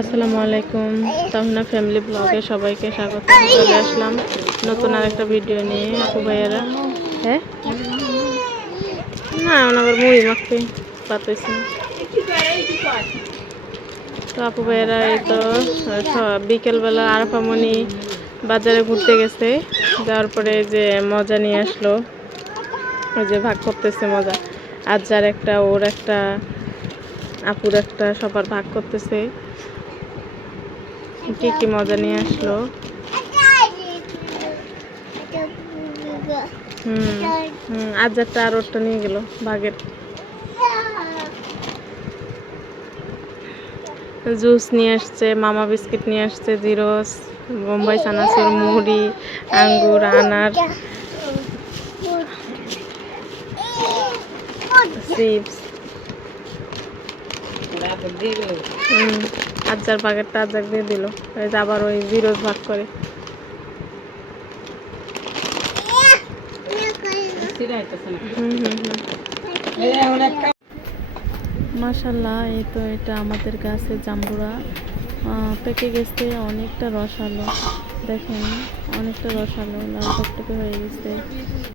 আসসালামু আলাইকুম। তাহনা ফ্যামিলি ব্লগে সবাইকে স্বাগত। চলে আসলাম নতুন আর একটা ভিডিও নিয়ে। আপু ভাইয়েরা হ্যাঁ? না আবার মুড়ি মাখতে পাতেছি তো আপু ভাইয়েরা, এই তো বিকেলবেলা আরফামণি বাজারে ঘুরতে গেছে। যাওয়ার পরে যে মজা নিয়ে আসলো। ওই যে ভাগ করতেছে মজা। আর যার একটা, ওর একটা, আপুর একটা সবার ভাগ করতেছে। কি কি মজা নিয়ে আসলো? নিয়ে গেল ভাগের জুস নিয়ে আসছে, মামা বিস্কিট নিয়ে আসছে, জিরোস, বোম্বাই চানাচুর মুড়ি, আঙ্গুর, আনার, চিপস। আজার বাগেরটা আজাক দিয়ে দিল। এই যে আবার ওই জিরোস ভাগ করে। মাশাল্লাহ, এই তো এটা আমাদের গাছের জাম্বুরা। পেকে গেছে, অনেকটা রসালো। দেখেন, অনেকটা রসালো, লাল টকটকে হয়ে গেছে।